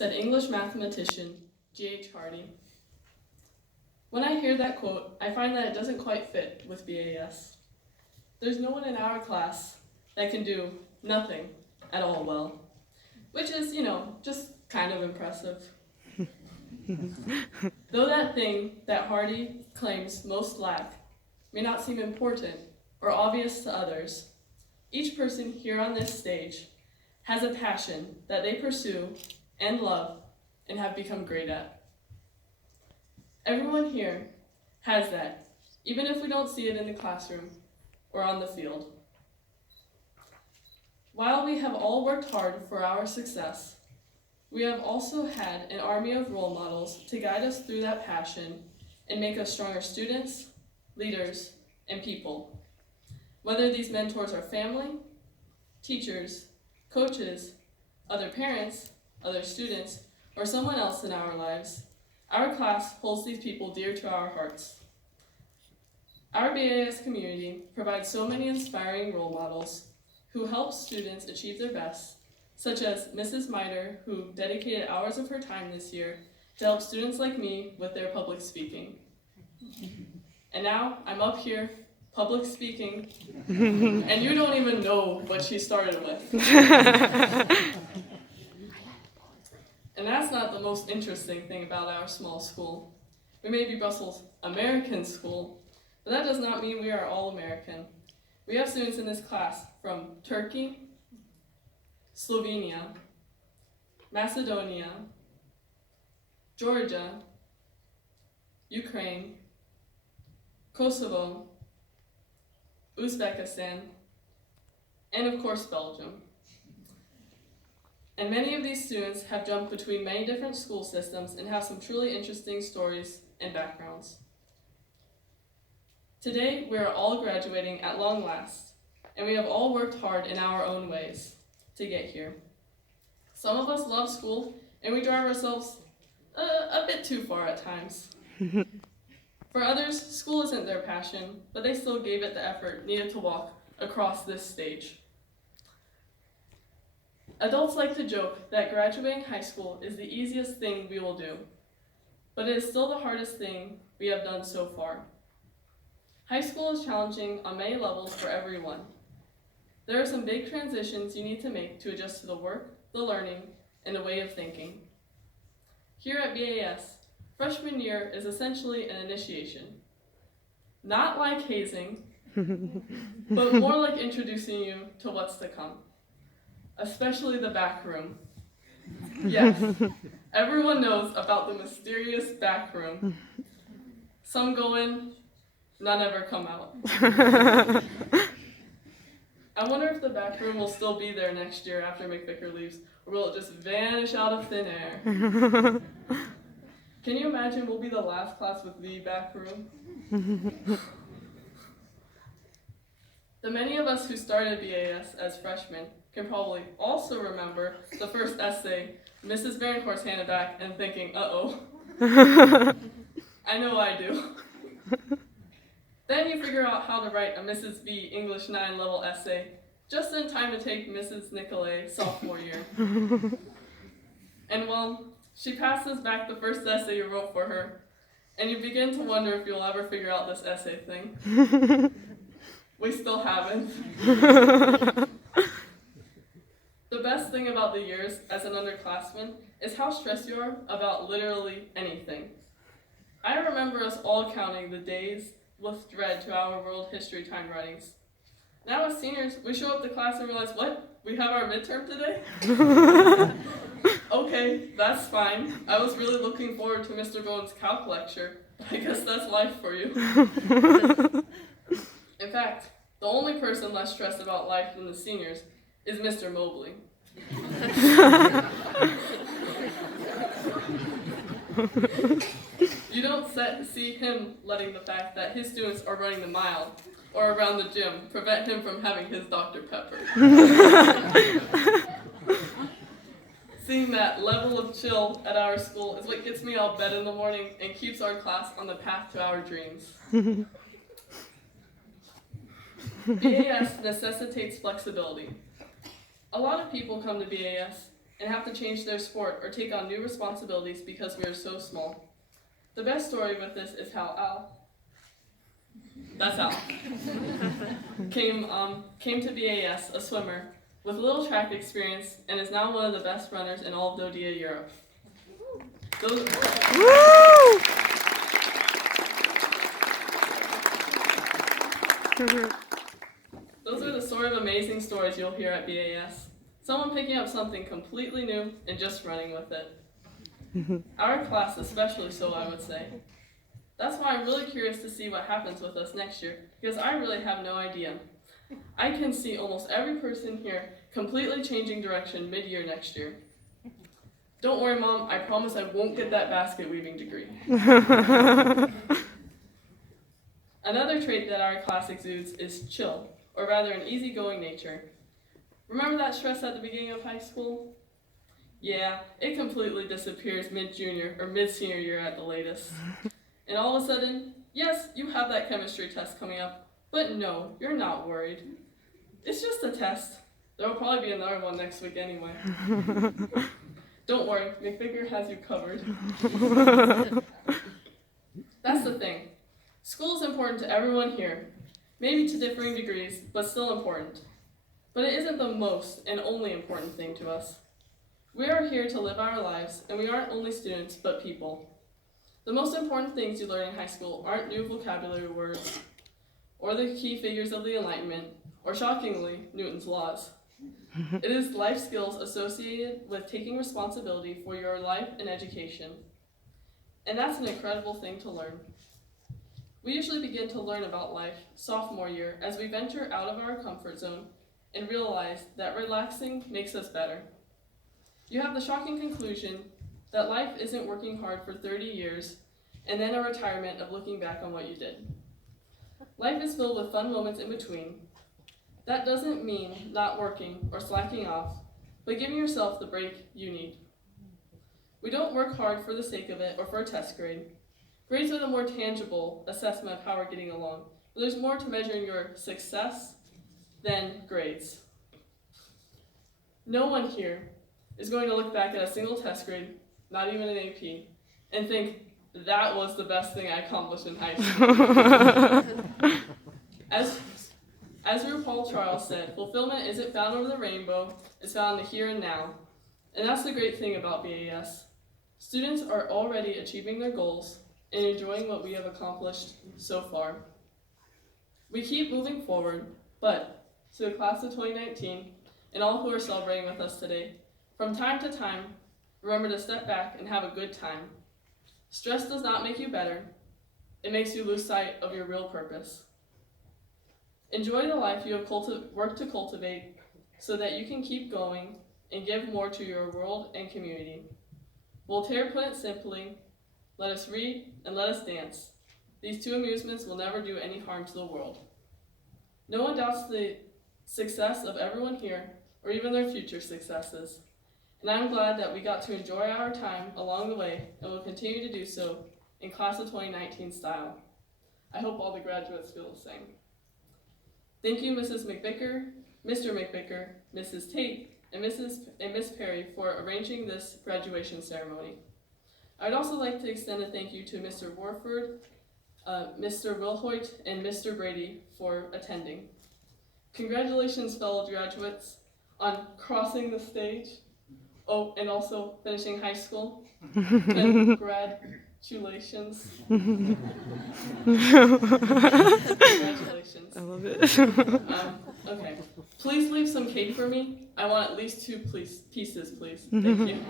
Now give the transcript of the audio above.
said English mathematician G.H. Hardy. When I hear that quote, I find that it doesn't quite fit with BAS. There's no one in our class that can do nothing at all well, which is, just kind of impressive. Though that thing that Hardy claims most lack may not seem important or obvious to others, each person here on this stage has a passion that they pursue and love and have become great at. Everyone here has that, even if we don't see it in the classroom or on the field. While we have all worked hard for our success, we have also had an army of role models to guide us through that passion and make us stronger students, leaders, and people. Whether these mentors are family, teachers, coaches, other parents, other students, or someone else in our lives, our class holds these people dear to our hearts. Our BAS community provides so many inspiring role models who help students achieve their best, such as Mrs. Miter, who dedicated hours of her time this year to help students like me with their public speaking. And now I'm up here, public speaking, and you don't even know what she started with. And that's not the most interesting thing about our small school. We may be Brussels' American school, but that does not mean we are all American. We have students in this class from Turkey, Slovenia, Macedonia, Georgia, Ukraine, Kosovo, Uzbekistan, and of course Belgium. And many of these students have jumped between many different school systems and have some truly interesting stories and backgrounds. Today, we are all graduating at long last, and we have all worked hard in our own ways to get here. Some of us love school, and we drive ourselves a bit too far at times. For others, school isn't their passion, but they still gave it the effort needed to walk across this stage. Adults like to joke that graduating high school is the easiest thing we will do, but it is still the hardest thing we have done so far. High school is challenging on many levels for everyone. There are some big transitions you need to make to adjust to the work, the learning, and the way of thinking. Here at BAS, freshman year is essentially an initiation. Not like hazing, but more like introducing you to what's to come. Especially the back room. Yes, everyone knows about the mysterious back room. Some go in, none ever come out. I wonder if the back room will still be there next year after McVicker leaves, or will it just vanish out of thin air? Can you imagine we'll be the last class with the back room? The many of us who started BAS as freshmen can probably also remember the first essay Mrs. Varenhorst handed back and thinking, uh-oh. I know I do. Then you figure out how to write a Mrs. B English 9 level essay just in time to take Mrs. Nicolay sophomore year. And well, she passes back the first essay you wrote for her, and you begin to wonder if you'll ever figure out this essay thing. We still haven't. The best thing about the years as an underclassman is how stressed you are about literally anything. I remember us all counting the days with dread to our world history time writings. Now as seniors, we show up to class and realize, what? We have our midterm today? Okay, that's fine. I was really looking forward to Mr. Bowen's calc lecture. I guess that's life for you. In fact, the only person less stressed about life than the seniors is Mr. Mobley. You don't see him letting the fact that his students are running the mile or around the gym prevent him from having his Dr. Pepper. Seeing that level of chill at our school is what gets me out of bed in the morning and keeps our class on the path to our dreams. BAS necessitates flexibility. A lot of people come to BAS and have to change their sport or take on new responsibilities because we are so small. The best story with this is how Al came to BAS, a swimmer, with little track experience, and is now one of the best runners in all of Dodia, Europe. Those are the sort of amazing stories you'll hear at BAS. Someone picking up something completely new and just running with it. Our class especially so, I would say. That's why I'm really curious to see what happens with us next year, because I really have no idea. I can see almost every person here completely changing direction mid-year next year. Don't worry, Mom, I promise I won't get that basket weaving degree. Another trait that our class exudes is chill, or rather an easygoing nature. Remember that stress at the beginning of high school? Yeah, it completely disappears mid-junior or mid-senior year at the latest. And all of a sudden, yes, you have that chemistry test coming up, but no, you're not worried. It's just a test. There'll probably be another one next week anyway. Don't worry, McVicker has you covered. That's the thing. School is important to everyone here, maybe to differing degrees, but still important. But it isn't the most and only important thing to us. We are here to live our lives, and we aren't only students, but people. The most important things you learn in high school aren't new vocabulary words, or the key figures of the Enlightenment, or shockingly, Newton's laws. It is life skills associated with taking responsibility for your life and education. And that's an incredible thing to learn. We usually begin to learn about life sophomore year as we venture out of our comfort zone and realize that relaxing makes us better. You have the shocking conclusion that life isn't working hard for 30 years and then a retirement of looking back on what you did. Life is filled with fun moments in between. That doesn't mean not working or slacking off, but giving yourself the break you need. We don't work hard for the sake of it or for a test grade. Grades are the more tangible assessment of how we're getting along, but there's more to measuring your success than grades. No one here is going to look back at a single test grade, not even an AP, and think, that was the best thing I accomplished in high school. As RuPaul Charles said, fulfillment isn't found over the rainbow, it's found in the here and now. And that's the great thing about BAS. Students are already achieving their goals and enjoying what we have accomplished so far. We keep moving forward, but to the class of 2019 and all who are celebrating with us today, from time to time, remember to step back and have a good time. Stress does not make you better, it makes you lose sight of your real purpose. Enjoy the life you have worked to cultivate so that you can keep going and give more to your world and community. Voltaire put it simply, let us read and let us dance. These two amusements will never do any harm to the world. No one doubts the success of everyone here or even their future successes. And I'm glad that we got to enjoy our time along the way and will continue to do so in class of 2019 style. I hope all the graduates feel the same. Thank you, Mrs. McVicker, Mr. McVicker, Mrs. Tate, and Miss Perry for arranging this graduation ceremony. I'd also like to extend a thank you to Mr. Warford, Mr. Wilhoit, and Mr. Brady for attending. Congratulations, fellow graduates, on crossing the stage. Oh, and also finishing high school. Congratulations. Congratulations. I love it. Okay. Please leave some cake for me. I want at least 2 pieces, please. Thank you.